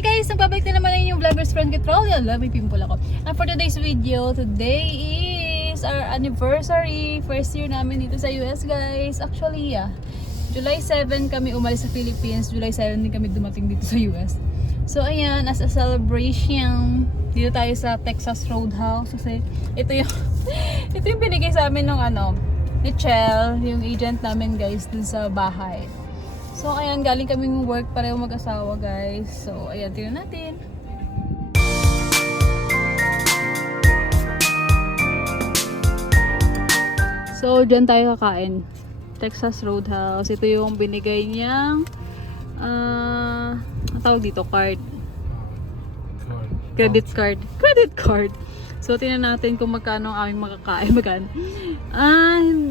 Hi guys! Nagbabalik na naman yung vlogger's friend Katrol. Yala, may pimple ako. And for today's video, today is our anniversary. First year namin dito sa US guys. Actually, July 7 kami umalis sa Philippines. July 7 din kami dumating dito sa US. So ayan, as a celebration, dito tayo sa Texas Roadhouse. Kasi ito yung, ito yung binigay sa amin ng ni Chel, yung agent namin guys, dun sa bahay. So ayan, galing kaming work, pareho mag-asawa guys. So ayan, tingnan natin. So dyan tayo kakain. Texas Roadhouse. Ito yung binigay niyang ang tawag dito, card. Credit card. So tingnan natin kung magkano ang aming makakain. Magkano?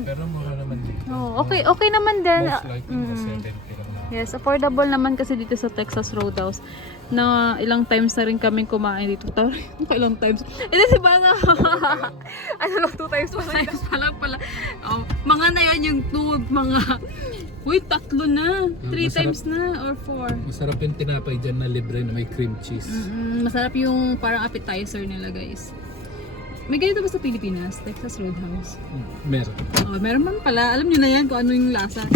Pero mura naman dito. Oh, okay naman din. Most likely mga 70 lang. Yes, affordable naman kasi dito sa Texas Roadhouse. Na ilang times na rin kaming kumain dito. Ilang times? Ito si Bana. Ano lang, 2 times pa lang pala. Oh, mga na yun yung 2, mga... Uy, 3 na. 3 times na or 4. Masarap yung tinapay dyan na libre na may cream cheese. Masarap yung parang appetizer nila guys. May ganito ba sa Pilipinas? Texas Roadhouse? Meron. Oh, meron man pala. Alam nyo na yan kung ano yung lasa.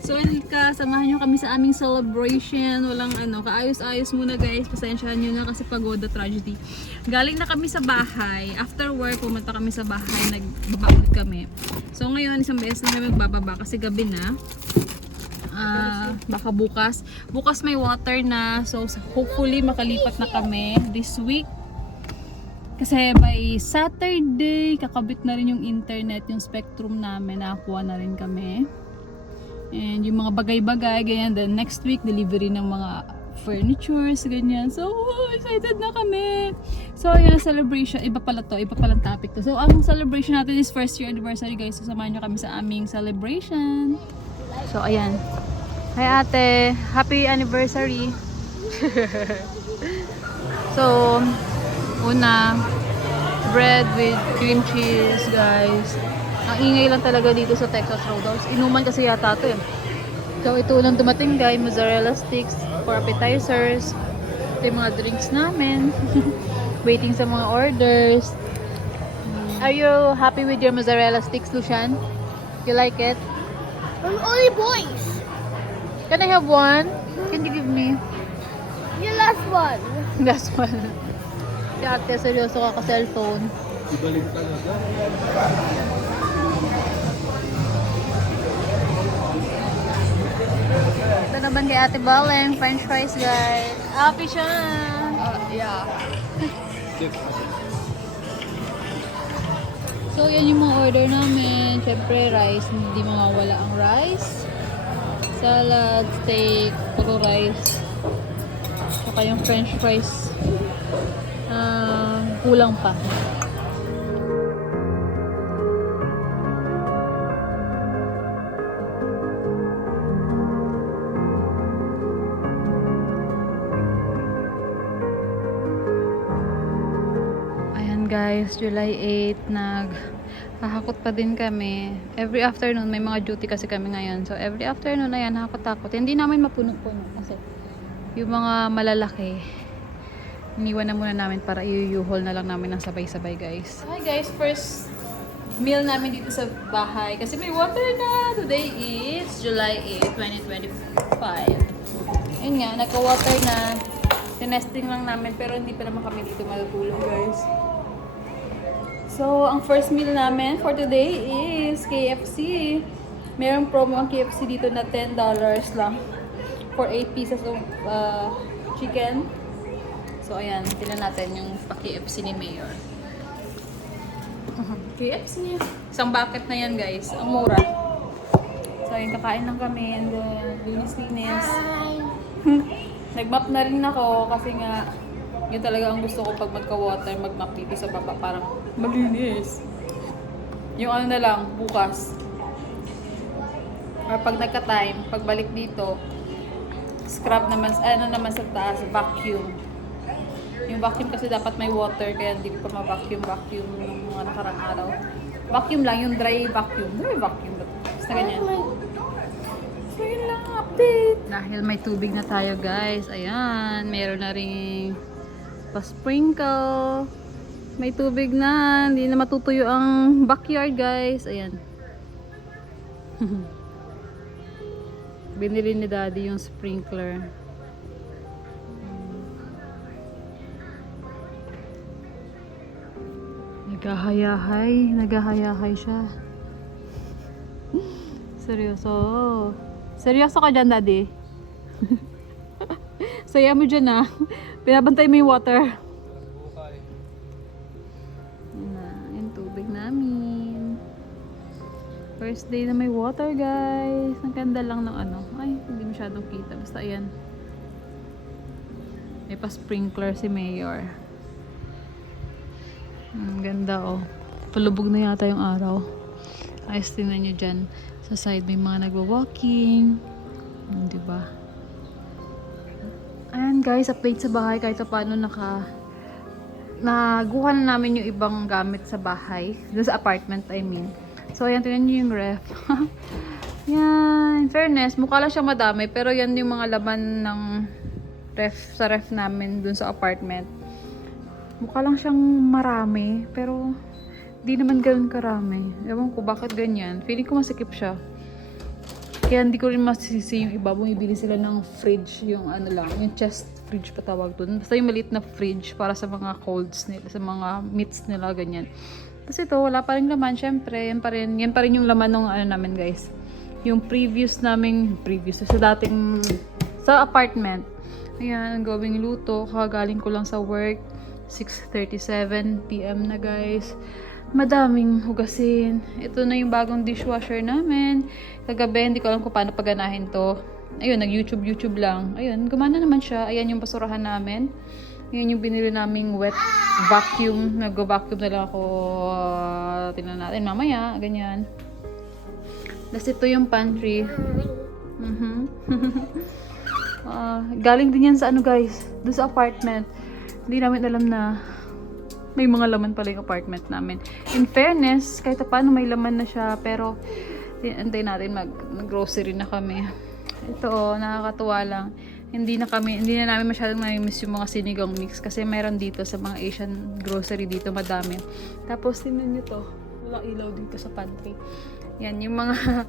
So, samahan nyo kami sa aming celebration. Walang kaayos-ayos muna guys. Pasensyahan nyo na kasi pagod the tragedy. Galing na kami sa bahay. After work, pumunta kami sa bahay. Nagbaba ulit kami. So, ngayon, isang beses na kami magbababa kasi gabi na. Baka bukas. Bukas may water na. So, hopefully makalipat na kami this week. Kasi by Saturday, kakabit na rin yung internet, yung spectrum namin. Nakakuha na rin kami. And yung mga bagay-bagay, ganyan. Then next week, delivery ng mga furnitures, ganyan. So, excited na kami. So, ayan, celebration. Iba pala to. Iba palang topic to. So, ang celebration natin is first year anniversary, guys. So, samahan nyo kami sa aming celebration. So, ayan. Hi, ate. Happy anniversary. So, una, bread with cream cheese, guys. Ang ingay lang talaga dito sa Texas Roadhouse. Inuman kasi yata ito eh. So ito lang dumating guys, mozzarella sticks for appetizers. Ito yung mga drinks namin. Waiting sa mga orders. Are you happy with your mozzarella sticks, Lucian? You like it? From only boys. Can I have one? Can you give me? Your last one. Last one. Si ate, seryoso ka ka-cellphone. Ibalik talaga. Ito naman kay Ate Baleng, french fries guys. Happy siya! Yeah. So yan yung mga order namin. Siyempre rice, hindi mawawala ang rice. Salad, steak, puro rice. Saka yung french fries. Kulang pa. Guys, July 8, hahakot pa din kami. Every afternoon, may mga duty kasi kami ngayon. So, every afternoon, ayan, hakot-hakot. Hindi namin mapuno-puno kasi yung mga malalaki, iniwan na muna namin para i-U-haul na lang namin ng sabay-sabay, guys. Hi guys, first meal namin dito sa bahay. Kasi may water na. Today is July 8, 2025. Ayun nga, nagka-water na. Tinesting lang namin, pero hindi pa naman kami dito matutulog, guys. So, ang first meal namin for today is KFC. Merong promo ang KFC dito na $10 lang for 8 pieces of chicken. So, ayan. Tignan natin yung pa-KFC ni Mayor. KFC. Isang bucket na yan, guys. Ang mura. So, ayan. Kakain lang kami. And then, linis-linis. Nag-map na rin ako kasi nga yun talaga ang gusto ko pag magka-water, mag-map dito sa baba, parang maglinis. Yung na lang, bukas. Or pag nagka-time, pagbalik dito, scrub naman, naman sa taas, vacuum. Yung vacuum kasi dapat may water, kaya hindi ko pa ma-vacuum yung mga nakarang araw. Vacuum lang, yung dry vacuum. Dry vacuum ba? Basta ganyan. So yun lang. update. Dahil may tubig na tayo guys. Ayan, meron na rin pa-sprinkle. May tubig na. Hindi na matutuyo ang backyard guys. Ayan. Binili ni daddy yung sprinkler. Nagahayahay siya. Seryoso. Seryoso ka dyan, daddy? Saya mo dyan, ah. Pinabantay mo yung water. Yung tubig namin. First day na may water, guys. Ang ganda lang ng ano. Ay, hindi masyadong kita. Basta ayan. May pa-sprinkler si Mayor. Ang ganda, oh. Palubog na yata yung araw. Ayos, tingnan nyo dyan. Sa side may mga nagwa-walking. Diba? Ayan guys, update sa bahay. Kahit paano naguha na namin yung ibang gamit sa bahay. Doon sa apartment, I mean. So, ayan, tingnan nyo yung ref. Yan. In fairness, mukha lang siya madami. Pero yan yung mga laman ng sa ref namin doon sa apartment. Mukha lang siyang marami, pero di naman ganoon karami. Ewan ko bakit ganyan. Feeling ko masikip siya. Kaya hindi ko rin masisisi yung iba. Bumibili sila ng fridge, yung ano lang, yung chest fridge pa tawag doon. Basta yung maliit na fridge para sa mga colds nila, sa mga meats nila, ganyan. Kasi ito, wala pa rin laman. Syempre, yan pa rin yung laman ng ano namin guys. Yung previous sa apartment. Ayan, gawing luto. Kagaling ko lang sa work. 6:37 PM na guys. Madaming hugasin. Ito na yung bagong dishwasher namin. Kagabi, hindi ko alam kung paano paganahin to. Ayun, nag-YouTube lang. Ayun, gumana naman siya. Ayan yung basurahan namin. Ayan yung binili naming wet vacuum. Nag-vacuum na lang ako. Tingnan natin mamaya. Ganyan. Tapos ito yung pantry. Galing din yan sa ano guys. Doon sa apartment. Hindi namin alam na may mga laman pala yung apartment namin. In fairness, kahit paano may laman na siya, pero antay natin mag-grocery na kami. Ito, nakakatuwa lang. Hindi na namin masyadong nami-miss yung mga sinigang mix kasi meron dito sa mga Asian grocery dito, madami. Tapos, tingnan nyo to. Walang ilaw dito sa pantry. Yan, yung mga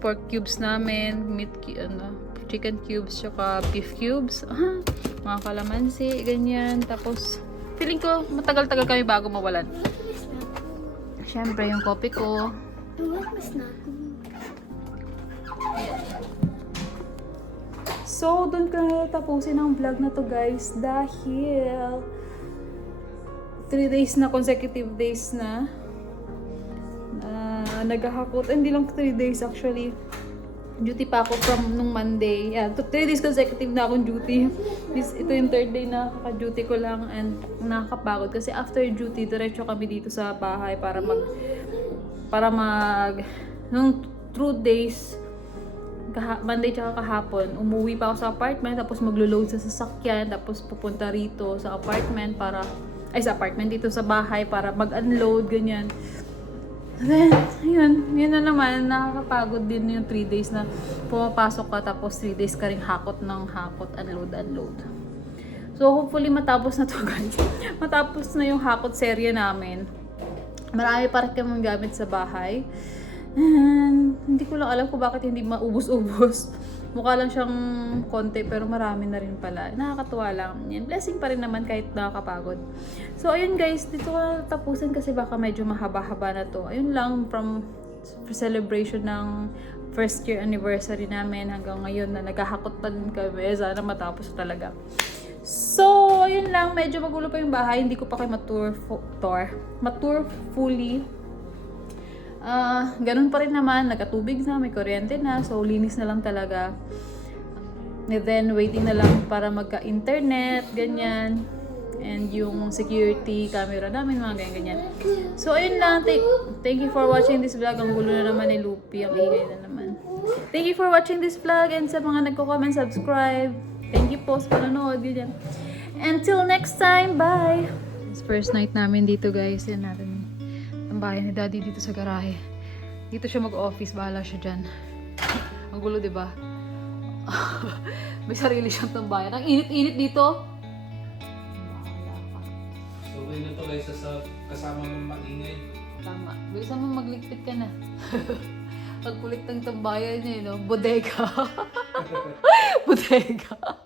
pork cubes namin, chicken cubes, tsaka beef cubes. Mga kalamansi, ganyan. Tapos, feeling ko, matagal-tagal kami bago mawalan. Siyempre, yung kopi ko. So, doon ko na tapusin ang vlog na to guys. Dahil 3 days na, consecutive days na. Naghahakot. Hindi lang 3 days actually. Duty pa ako from nung Monday. Yeah, 3 days consecutive na akong duty. Ito yung 3rd day na kaka-duty ko lang and nakakapagod kasi after duty, diretso kami dito sa bahay para nung 2 days Monday tsaka kahapon, umuwi pa ako sa apartment tapos maglo-load sa sasakyan tapos pupunta rito sa apartment dito sa bahay para mag-unload, ganyan. Then, yun na naman, nakakapagod din yung 3 days na pumapasok ka tapos 3 days ka rin hakot, unload. So, hopefully matapos na to guys. Matapos na yung hakot serye namin. Marami pa rin kaming gamit sa bahay. And, hindi ko lang alam kung bakit hindi maubos-ubos. Mukha lang siyang konti pero marami na rin pala. Nakakatuwa lang. Yan. Blessing pa rin naman kahit nakakapagod. So, ayun guys. Dito ko tapusin kasi baka medyo mahaba-haba na to. Ayun lang from celebration ng 1st year anniversary namin hanggang ngayon na naghahakot pa din kami. Sana matapos talaga. So, ayun lang. Medyo magulo pa yung bahay. Hindi ko pa kayo matur fully. Ganun pa rin naman, nagkatubig na, may kuryente na, so linis na lang talaga. And then, waiting na lang para magka-internet, ganyan. And yung security camera namin, mga ganyan-ganyan. So, ayun lang. Thank you for watching this vlog. Ang gulo na naman ni Lupi, ang ingay na naman. Thank you for watching this vlog and sa mga nagko-comment, subscribe. Thank you po sa panonood, ganyan. Until next time, bye! It's first night namin dito guys, yan natin. Ang bahay ni Daddy dito sa garahe. Dito siya mag-office, bahala siya dyan. Ang gulo, diba? May sarili siyang tambayan. Ang init-init dito. So, yun na to guys, sa kasama mong maingay. Tama. Bilisan mo magligpit ka na. Pagkulit ng tambayan niya, no? Bodega. Bodega.